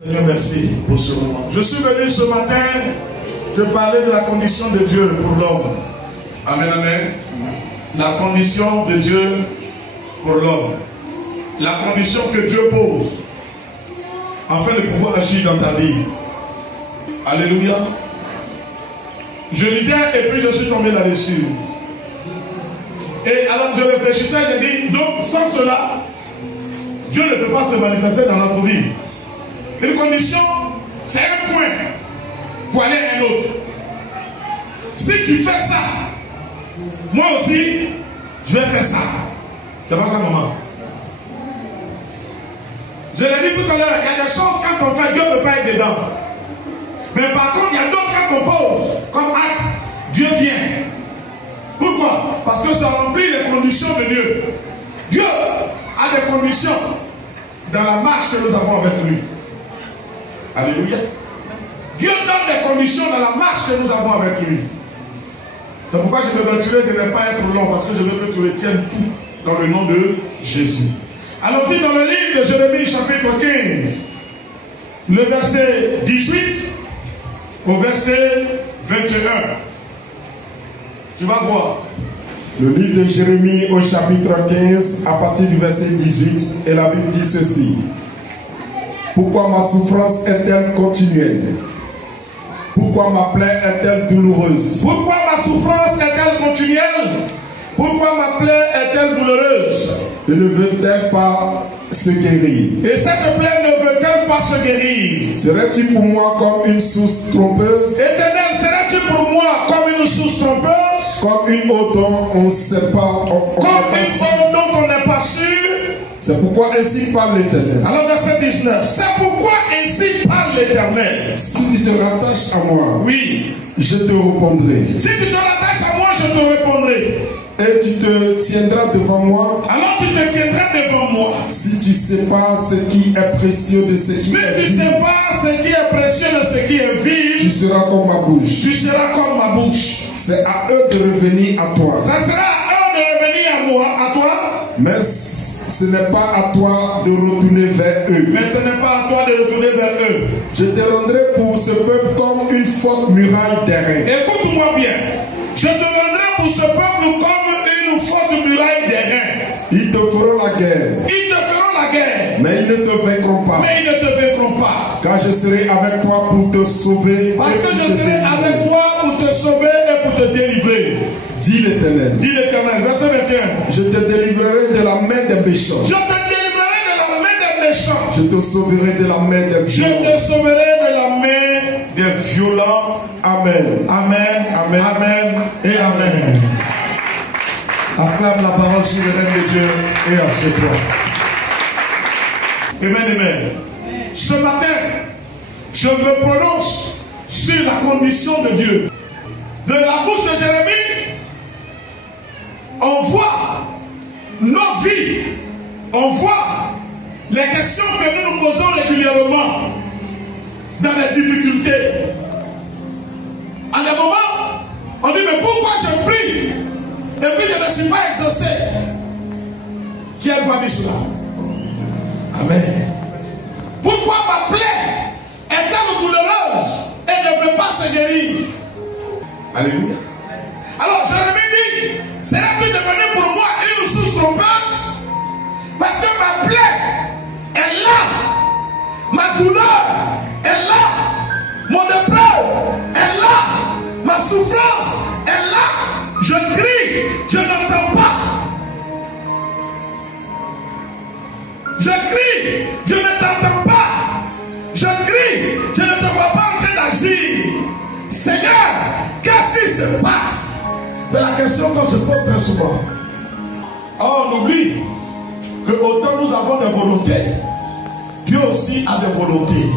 Seigneur, merci pour ce moment. Je suis venu ce matin te parler de la condition de Dieu pour l'homme. Amen, amen. La condition de Dieu pour l'homme. La condition que Dieu pose afin de pouvoir agir dans ta vie. Alléluia. Je lisais et puis je suis tombé là-dessus. Et alors je réfléchissais, j'ai dit, donc sans cela, Dieu ne peut pas se manifester dans notre vie. Une condition, c'est un point pour aller à un autre. Si tu fais ça, moi aussi, je vais faire ça. C'est pas ça, maman. Je l'ai dit tout à l'heure, il y a des choses quand on fait, Dieu ne peut pas être dedans. Mais par contre, il y a d'autres quand on pose comme acte, Dieu vient. Pourquoi? Parce que ça remplit les conditions de Dieu. Dieu a des conditions dans la marche que nous avons avec lui. Alléluia. Dieu donne des conditions dans la marche que nous avons avec lui. C'est pourquoi je me vertuerai de ne pas être long, parce que je veux que tu retiennes tout dans le nom de Jésus. Allons-y dans le livre de Jérémie chapitre 15, le verset 18 au verset 21. Tu vas voir. Le livre de Jérémie au chapitre 15 à partir du verset 18, et la Bible dit ceci. Pourquoi ma souffrance est-elle continuelle? Pourquoi ma plaie est-elle douloureuse? Pourquoi ma souffrance est-elle continuelle? Pourquoi ma plaie est-elle douloureuse? Et ne veut-elle pas se guérir? Et cette plaie ne veut-elle pas se guérir? Serais-tu pour moi comme une source trompeuse? Éternel, serais-tu pour moi comme une source trompeuse? Comme une eau dont on ne sait pas. Comme une eau dont on n'est pas sûr? C'est pourquoi ainsi parle l'Éternel. Alors verset 19. C'est pourquoi ainsi parle l'Éternel. Si tu te rattaches à moi, oui, je te répondrai. Si tu te rattaches à moi, je te répondrai. Et tu te tiendras devant moi. Alors tu te tiendras devant moi. Si tu sais pas ce qui est précieux de ce qui est vil. Si tu sais pas ce qui est précieux de ce qui est vil, tu seras comme ma bouche. Tu seras comme ma bouche. C'est à eux de revenir à toi. Ça sera à eux de revenir à moi, à toi. Mais ce n'est pas à toi de retourner vers eux. Mais ce n'est pas à toi de retourner vers eux. Je te rendrai pour ce peuple comme une forte muraille d'airain. Écoute-moi bien. Je te rendrai pour ce peuple comme une forte muraille d'airain. Ils te feront la guerre. Ils te feront la guerre. Mais ils ne te vaincront pas. Mais ils ne te vaincront pas. Car je serai avec toi pour te sauver. Parce que je serai avec toi pour te sauver et pour te délivrer. Dis l'Éternel. Dis l'Éternel. Verset 21. Je te délivrerai de la main des méchants. Je te délivrerai de la main des méchants. Je te sauverai de la main des violents. Je te sauverai de la main des violents. Amen. Amen. Amen. Amen. Et amen. Acclame la parole sur le règne de Dieu et assieds-toi. Amen, amen. Ce matin, je me prononce sur la condition de Dieu. De la bouche de Jérémie, on voit nos vies, on voit les questions que nous nous posons régulièrement dans les difficultés. À des moments, on dit mais pourquoi je prie et puis je ne suis pas exaucé? Qui a dit cela? Amen. Pourquoi ma plaie est-elle douloureuse et ne peut pas se guérir? Alléluia. Alors Jérémie dit, serais-tu devenu pour moi une source trompeuse? Parce que ma plaie est là, ma douleur est là, mon épreuve est là, ma souffrance est là. Je crie, je n'entends pas. Je crie, je ne t'entends pas. Je crie, je ne te vois pas en train d'agir. Seigneur, qu'est-ce qui se passe? C'est la question qu'on se pose très souvent. Or, on oublie que autant nous avons des volontés, Dieu aussi a des volontés.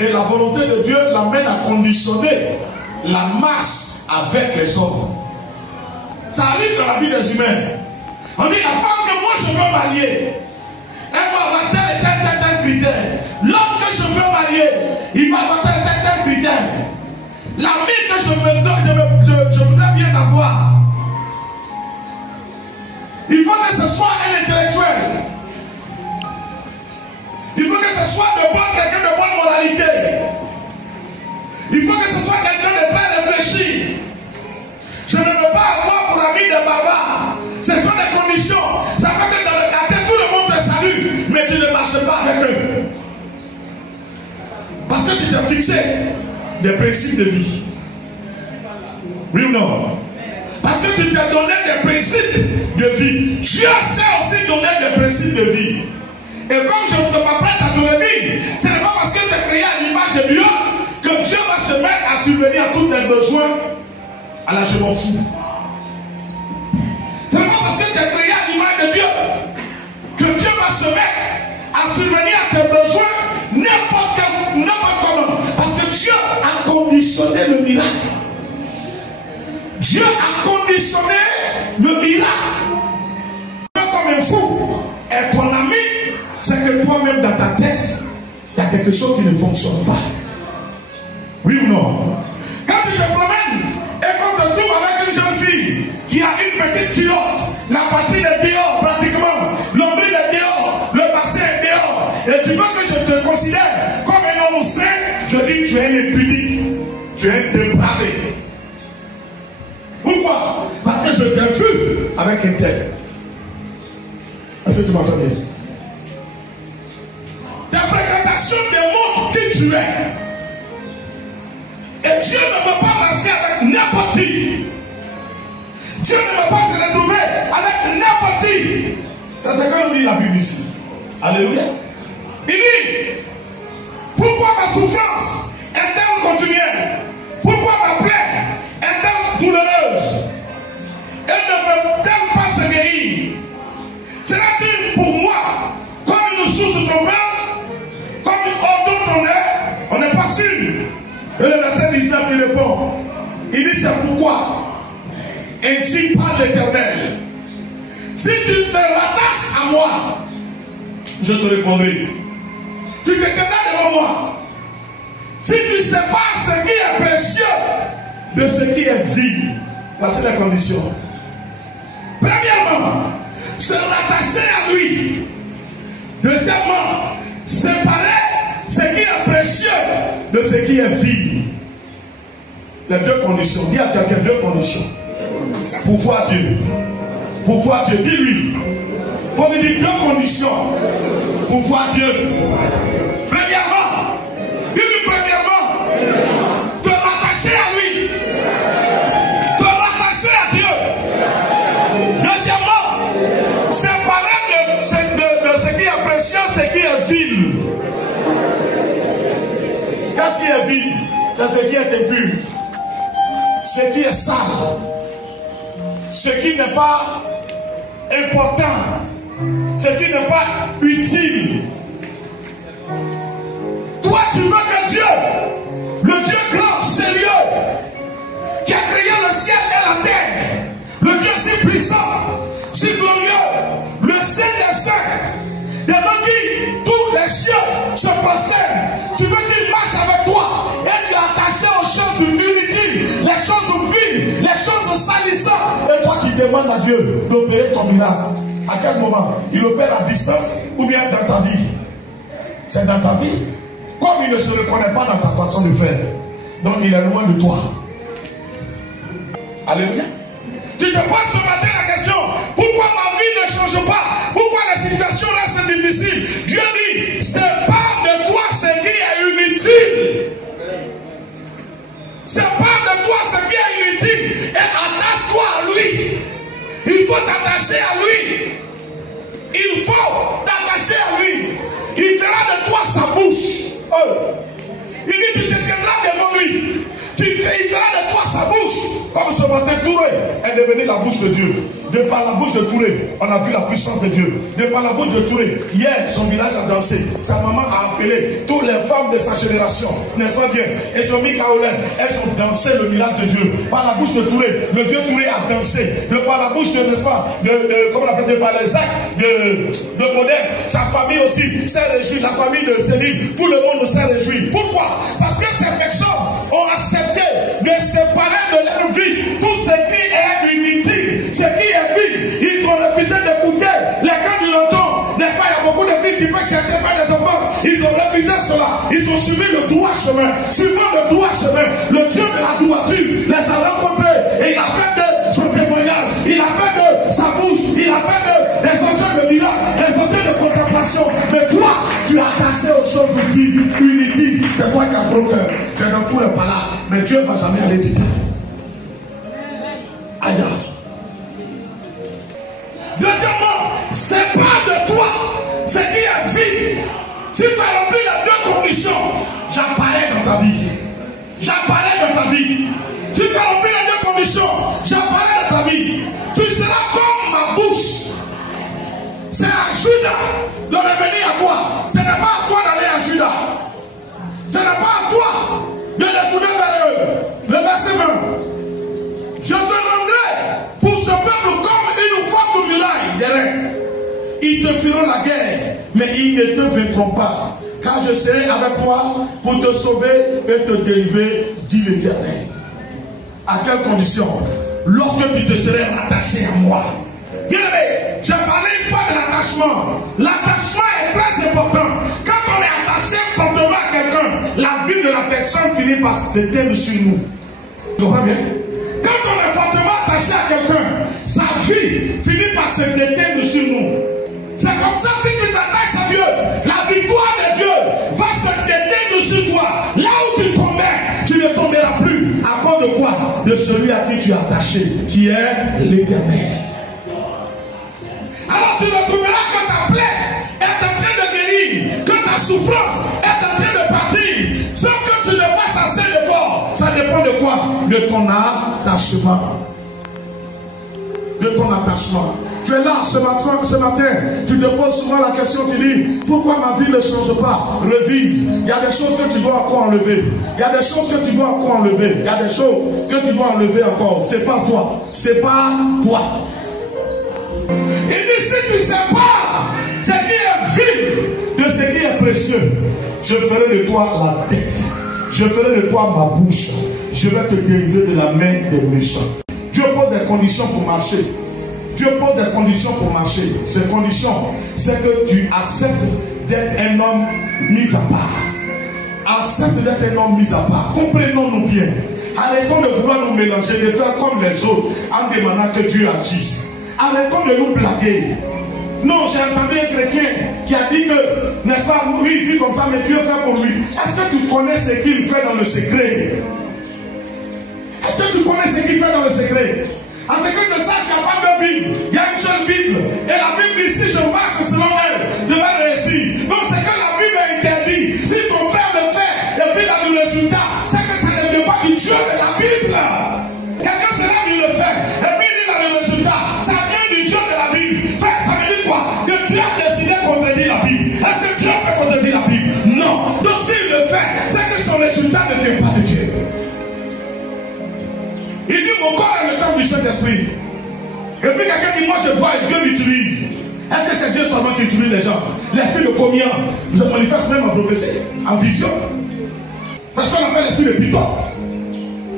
Et la volonté de Dieu l'amène à conditionner la marche avec les hommes. Ça arrive dans la vie des humains. On dit la femme que moi je veux marier, elle va avoir tel critère. L'homme que je veux marier, il va avoir tel critère. L'ami que je voudrais bien avoir, il faut que ce soit un intellectuel. Il faut que ce soit de bon quelqu'un fixé des principes de vie. Oui ou non? Parce que tu t'es donné des principes de vie. Dieu sait aussi donner des principes de vie. Et comme je te m'apprête à te le dire, ce n'est pas parce que tu es créé à l'image de Dieu que Dieu va se mettre à subvenir à tous tes besoins. À la je m'en fous. Ce n'est pas parce que tu es créé à l'image de Dieu que Dieu va se mettre à subvenir à tes besoins n'importe comment. Parce que Dieu a conditionné le miracle. Dieu a conditionné le miracle. Comme un fou est ton ami, c'est que toi-même dans ta tête, il y a quelque chose qui ne fonctionne pas. Oui ou non? Quand tu te promènes et qu'on te trouve avec une jeune fille qui a une petite culotte, la partie est dehors pratiquement, l'ombril est dehors, le bassin est dehors, et tu veux que je te considère comme un homme saint, je dis tu es un impudique, tu es un dépravé. Pourquoi? Parce que je t'ai vu avec un tel. Est-ce que tu m'entends bien? Ta fréquentation démontre qui tu es. Et Dieu ne veut pas marcher avec n'importe qui. Dieu ne veut pas se retrouver avec n'importe qui. Ça c'est quand on lit la Bible ici. Alléluia. Il dit, pourquoi ma souffrance est-elle continuelle? Pourquoi ma plaie est-elle douloureuse? Elle ne veut-elle pas se guérir? Sera-t-il pour moi comme une source trompeuse, comme une odeur on n'est pas sûr. Et le verset 19 il répond, il dit c'est pourquoi ainsi parle l'Éternel, si tu te rattaches à moi, je te répondrai. Tu te tiendras devant moi. Si tu sépares ce qui est précieux de ce qui est vide, voici la condition. Premièrement, se rattacher à lui. Deuxièmement, séparer ce qui est précieux de ce qui est vide. Les deux conditions. Dis à quelqu'un deux conditions. Pour voir Dieu. Pour voir Dieu. Dis-lui. Il faut me dire deux conditions. Pour voir Dieu. Premièrement. Dis-lui premièrement. Te rattacher à lui. Te rattacher à Dieu. Deuxièmement. Séparer de ce qui est précieux, ce qui est vide. Qu'est-ce qui est vide? C'est ce qui est impur. Ce qui est sale. Ce qui n'est pas important. Ce qui n'est pas utile. Toi, tu veux que Dieu, le Dieu grand, sérieux, qui a créé le ciel et la terre, le Dieu si puissant, si glorieux, le Saint des saints, devant qui tous les cieux se prosternent, tu veux qu'il marche avec toi et tu es attaché aux choses inutiles, les choses vides, les choses salissantes, et toi tu demandes à Dieu d'opérer ton miracle. À quel moment? Il opère à distance ou bien dans ta vie? C'est dans ta vie. Comme il ne se reconnaît pas dans ta façon de faire, donc il est loin de toi. Alléluia. Tu te poses ce matin la question, pourquoi ma vie ne change pas? Pourquoi la situation reste difficile? Dieu dit, sépare de toi ce qui est inutile. Sépare de toi ce qui est inutile et attache-toi à lui. Il faut t'attacher à lui. Il faut t'attacher à lui. Il fera de toi sa bouche. Il dit, tu te tiendras devant lui. Il fera de toi sa bouche. Comme ce matin, Touré est devenu la bouche de Dieu. De par la bouche de Touré, on a vu la puissance de Dieu. De par la bouche de Touré, hier, son village a dansé. Sa maman a appelé toutes les femmes de sa génération, n'est-ce pas bien? Elles ont mis Kaolin, elles ont dansé le miracle de Dieu. Par la bouche de Touré, le vieux Touré a dansé. De par la bouche de, n'est-ce pas, comment on appelle, de par les actes de Modeste, sa famille aussi s'est réjouie. La famille de Céline, tout le monde s'est réjoui. Pourquoi? Parce que ces personnes ont accepté de séparer de leur vie tout ce qui est inutile, ce qui est vide. Ils ont refusé d'écouter les cannes du loto. N'est-ce pas? Il y a beaucoup de filles qui peuvent chercher par des enfants. Ils ont refusé cela. Ils ont suivi le droit chemin. Suivant le droit chemin, le Dieu de la droiture les a rencontrés et il a fait de son témoignage. Il a fait de sa bouche. Il a fait de des objets de miracle, des objets de contemplation. Mais toi, tu es attaché aux choses vides, inutiles. C'est toi qui as gros cœur, tu es dans tous les palais, mais Dieu ne va jamais aller dedans. Aïe. Deuxièmement, c'est pas de toi ce qui est vie. Si tu as rempli les deux conditions, j'apparais dans ta vie. J'apparais dans ta vie. Si tu as rempli les deux conditions, j'apparais dans ta vie. Tu seras comme ma bouche. C'est à Judas de revenir à toi. Ce n'est pas à toi d'aller à Judas. Ce n'est pas à toi de retourner vers eux. Le verset 20. Je te rendrai pour ce peuple comme une forte muraille des reins. Ils te feront la guerre, mais ils ne te vaincront pas. Car je serai avec toi pour te sauver et te délivrer, dit l'Éternel. À quelle condition? Lorsque tu te serais rattaché à moi. Bien aimé, j'ai parlé une fois de l'attachement. L'attachement est très important. Quand on est attaché fortement à quelqu'un, la vie de la personne finit par se déteindre sur nous. Tu comprends bien? Quand on est fortement attaché à quelqu'un, sa vie finit par se déteindre sur nous. C'est comme ça, si tu t'attaches à Dieu, la victoire de Dieu va se déteindre sur toi. Là où tu tombais, tu ne tomberas plus. À cause de quoi? De celui à qui tu es attaché, qui est l'Éternel. Alors tu retrouveras que ta plaie est en train de guérir, que ta souffrance est en train de partir, sans que tu ne fasses assez d'efforts. Ça dépend de quoi? De ton attachement. De ton attachement. Tu es là ce matin, tu te poses souvent la question, tu dis, pourquoi ma vie ne change pas? Revive. Il y a des choses que tu dois encore enlever. Il y a des choses que tu dois encore enlever. Il y a des choses que tu dois enlever encore. C'est pas toi. C'est pas toi. Il dit, si tu ne sais pas ce qui est vide de ce qui est précieux, je ferai de toi la tête. Je ferai de toi ma bouche. Je vais te délivrer de la main des méchants. Dieu pose des conditions pour marcher. Dieu pose des conditions pour marcher. Ces conditions, c'est que tu acceptes d'être un homme mis à part. Accepte d'être un homme mis à part. Comprenons-nous bien. Arrêtons de vouloir nous mélanger, de faire comme les autres en demandant que Dieu agisse. Arrêtons de nous blaguer. Non, j'ai entendu un chrétien qui a dit que, n'est-ce pas, lui il vit comme ça, mais Dieu fait pour lui. Est-ce que tu connais ce qu'il fait dans le secret? Est-ce que tu connais ce qu'il fait dans le secret? En ce que de ça, il n'y a pas de Bible. Il y a une seule Bible. Et la Bible dit, si je marche selon elle, je vais réussir. Donc c'est que la Bible interdit. Si ton frère le fait, et puis il a du résultat, c'est que ça ne vient pas du Dieu de la Bible. Quelqu'un sera qui le fait, et puis il a le résultat. Ça vient du Dieu de la Bible. Frère, ça veut dire quoi? Que Dieu a décidé de contredire la Bible. Est-ce que Dieu peut contredire la Bible? Non. Donc s'il le fait, c'est que son résultat ne vient pas de Dieu. Il dit, mon corps est le temple du Saint-Esprit. Et puis quelqu'un dit, moi je vois et Dieu m'utilise. Est-ce que c'est Dieu seulement qui utilise les gens? L'esprit de communion se manifeste même en prophétie, en vision. C'est ce qu'on appelle l'esprit de Python.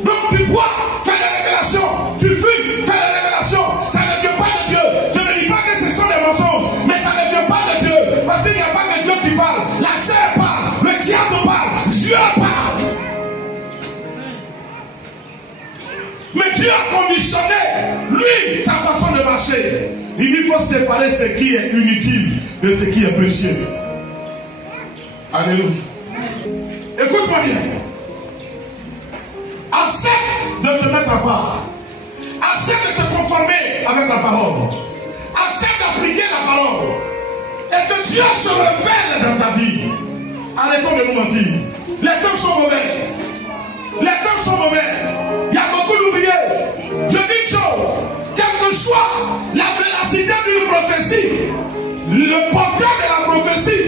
Donc tu bois, tu as des révélations. Tu fumes, tu as des révélations. Ça ne vient pas de Dieu. Je ne dis pas que ce sont des mensonges, mais ça ne vient pas de Dieu. Parce qu'il n'y a pas que Dieu qui parle. La chair parle, le diable parle, Dieu parle. Mais Dieu a conditionné, lui, sa façon de marcher. Il dit qu'il faut séparer ce qui est inutile de ce qui est précieux. Alléluia. Écoute-moi bien. Accepte de te mettre à part. Accepte de te conformer avec la parole. Accepte d'appliquer la parole. Et que Dieu se révèle dans ta vie. Arrêtons de nous mentir. Les temps sont mauvais. Les temps sont mauvais. Il y a beaucoup d'ouvriers. Je dis une chose. Quelle que soit la véracité d'une prophétie, le porteur de la prophétie,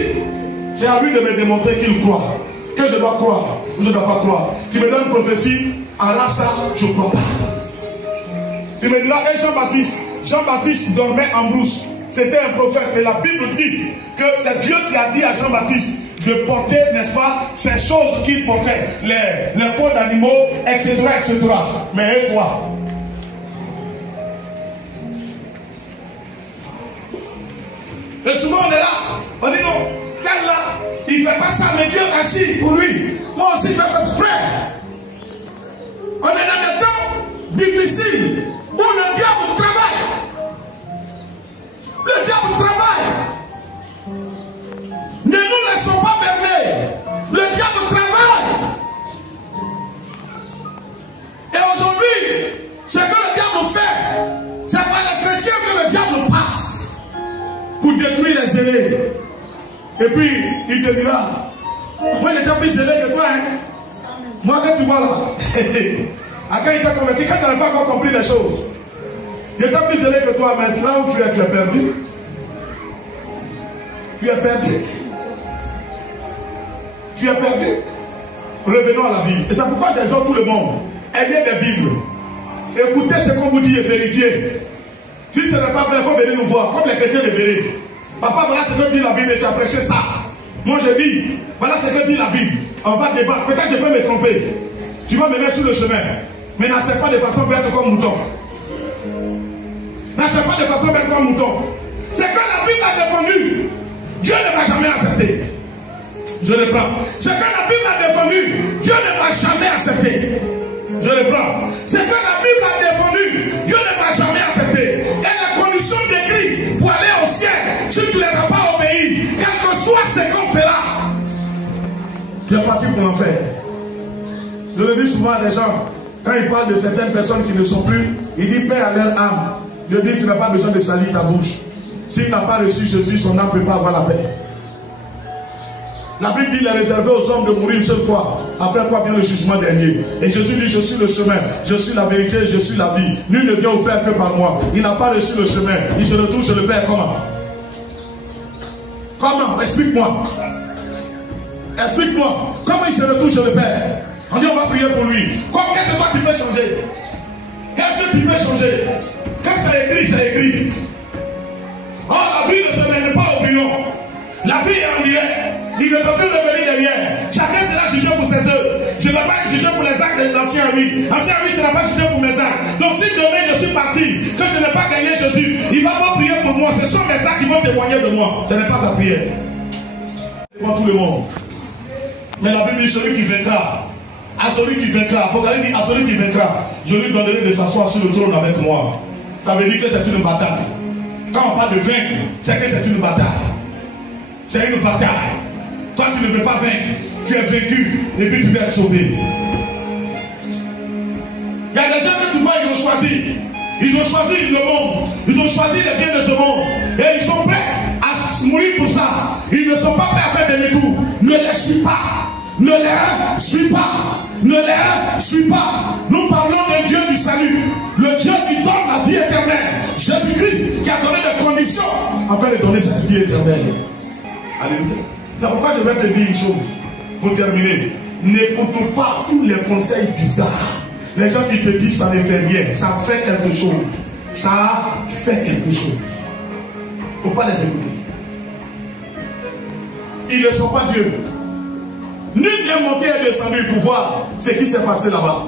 c'est à lui de me démontrer qu'il croit. Que je dois croire ou je ne dois pas croire. Tu me donnes une prophétie, en l'instant, je ne crois pas. Tu me diras, hey Jean-Baptiste dormait en brousse. C'était un prophète. Et la Bible dit que c'est Dieu qui a dit à Jean-Baptiste de porter, n'est-ce pas, ces choses qu'il portait, les peaux d'animaux, etc., etc. Mais et toi? Et souvent on est là, on dit non, tel là, il ne fait pas ça, mais Dieu agit pour lui. Moi aussi je vais faire frère. On est dans des temps difficiles où le diable travaille. Le diable travaille. Ne nous laissons pas berner. Le diable travaille. Et puis, il te dira, moi j'étais plus zélé que toi, hein. Moi, quand tu vois là, quand il t'a converti, quand tu n'avais pas encore compris les choses, j'étais plus zélé que toi, mais là où tu es perdu. Tu es perdu. Tu es perdu. Revenons à la Bible. Et c'est pourquoi j'exhorte tout le monde. Ayez des Bibles. Écoutez ce qu'on vous dit et vérifiez. Si ce n'est pas vrai, il faut venir nous voir. Comme les chrétiens de Béret. Papa, voilà ce que dit la Bible et tu as prêché ça. Moi je dis, voilà ce que dit la Bible. On va débattre. Peut-être que je peux me tromper. Tu vas me mettre sur le chemin. Mais n'accepte pas de façon bête comme mouton. N'accepte pas de façon bête comme mouton. C'est que la Bible a défendu. Dieu ne va jamais accepter. Je le prends. Ce que la Bible a défendu, Dieu ne va jamais accepter. Je le prends. Ce que la Bible a défendu, Dieu ne va jamais accepter. Et la condition décrite pour aller au ciel, si tu ne les as pas obéi, quel que soit ce qu'on fera, tu es parti pour l'enfer. Je le dis souvent à des gens, quand ils parlent de certaines personnes qui ne sont plus, ils disent paix à leur âme. Je dis, tu n'as pas besoin de salir ta bouche. S'il n'a pas reçu Jésus, son âme ne peut pas avoir la paix. La Bible dit, il est réservé aux hommes de mourir une seule fois. Après quoi vient le jugement dernier. Et Jésus dit, je suis le chemin, je suis la vérité, je suis la vie. Nul ne vient au Père que par moi. Il n'a pas reçu le chemin. Il se retrouve chez le Père. Comment? Comment? Explique-moi. Explique-moi. Comment il se retrouve chez le Père? On dit, on va prier pour lui. Qu'est-ce que toi tu peux changer? Qu'est-ce que tu peux changer? Quand c'est écrit, c'est écrit. Oh, la vie ne se mène pas au bouillon. La vie est en direct. Il ne peut plus revenir derrière. Chacun sera jugé pour ses œuvres. Je ne vais pas être jugé pour les actes de l'ancien vie. L'ancien vie ne sera pas jugé pour mes actes. Donc si demain je suis parti, que je n'ai pas gagné Jésus, il va pas prier pour moi. Ce sont mes actes qui vont témoigner de moi. Ce n'est pas sa prière. Devant tout le monde. Mais la Bible dit celui qui vaincra. À celui qui vaincra. Apocalypse dit à celui qui vaincra. Je lui donnerai de s'asseoir sur le trône avec moi. Ça veut dire que c'est une bataille. Quand on parle de vaincre, c'est que c'est une bataille. C'est une bataille. Toi, tu ne veux pas vaincre. Tu es vaincu et puis tu vas être sauvé. Il y a des gens que tu vois, ils ont choisi. Ils ont choisi le monde. Ils ont choisi les biens de ce monde. Et ils sont prêts à mourir pour ça. Ils ne sont pas prêts à faire demi-tour. Ne les suis pas. Ne les suis pas. Ne les suis pas. Nous parlons d'un Dieu du salut. Le Dieu qui donne la vie éternelle. Jésus-Christ qui a donné des conditions afin de donner cette vie éternelle. Alléluia. C'est pourquoi je vais te dire une chose pour terminer. N'écoute pas tous les conseils bizarres. Les gens qui te disent ça ne fait rien. Ça fait quelque chose. Ça fait quelque chose. Il ne faut pas les écouter. Ils ne sont pas Dieu. Nul n'est monté et descendu pour voir ce qui s'est passé là-bas.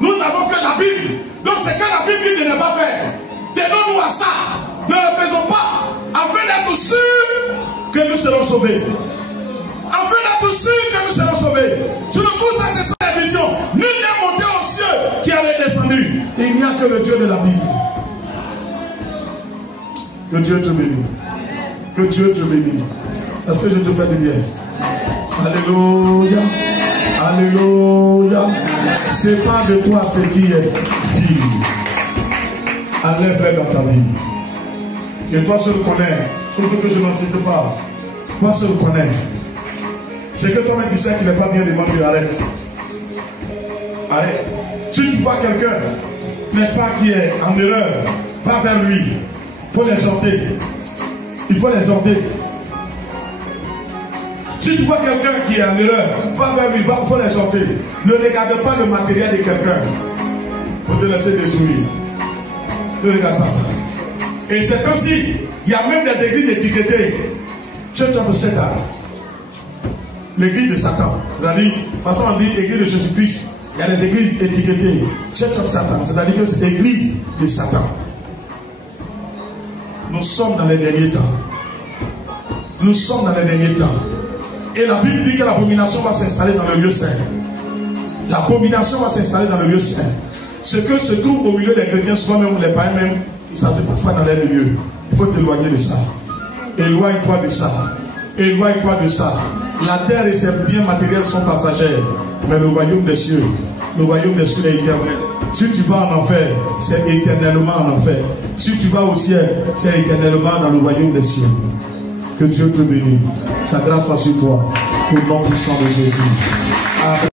Nous n'avons que la Bible. Donc c'est que la Bible dit de ne pas faire. Tenons-nous à ça. Ne le faisons pas. Afin d'être sûrs que nous serons sauvés. Afin d'être sûrs que nous serons sauvés. Sur le coup, ça c'est sa vision. Nul n'est monté aux cieux qui est descendu. Il n'y a que le Dieu de la Bible. Que Dieu te bénisse. Que Dieu te bénisse. Est-ce que je te fais du bien? Alléluia. Alléluia. C'est pas de toi ce qui est dit. Enlève-le dans ta vie. Et toi seul connais. Sauf que je n'en cite pas. Toi seul connais. C'est que toi-même tu sais qu'il n'est pas bien devant Dieu. Arrête. Arrête. Si tu vois quelqu'un, n'est-ce pas, qui est en erreur, va vers lui. Il faut l'exhorter. Il faut l'exhorter. Si tu vois quelqu'un qui est en erreur, va vers lui, il faut l'exhorter. Ne regarde pas le matériel de quelqu'un pour te laisser détruire. Ne regarde pas ça. Et c'est comme si il y a même des églises étiquetées. Church of Satan. L'église de Satan. C'est-à-dire, de toute façon on dit église de Jésus-Christ. Il y a des églises étiquetées. Church of Satan. C'est-à-dire que c'est l'église de Satan. Nous sommes dans les derniers temps. Nous sommes dans les derniers temps. Et la Bible dit que l'abomination va s'installer dans le lieu saint. L'abomination va s'installer dans le lieu saint. Ce que se trouve au milieu des chrétiens, souvent même les païens même, ça ne se passe pas dans les lieux. Il faut t'éloigner de ça. Éloigne-toi de ça. Éloigne-toi de ça. La terre et ses biens matériels sont passagers. Mais le royaume des cieux est éternel. Si tu vas en enfer, c'est éternellement en enfer. Si tu vas au ciel, c'est éternellement dans le royaume des cieux. Que Dieu te bénisse. Sa grâce soit sur toi. Au nom puissant de Jésus. Amen.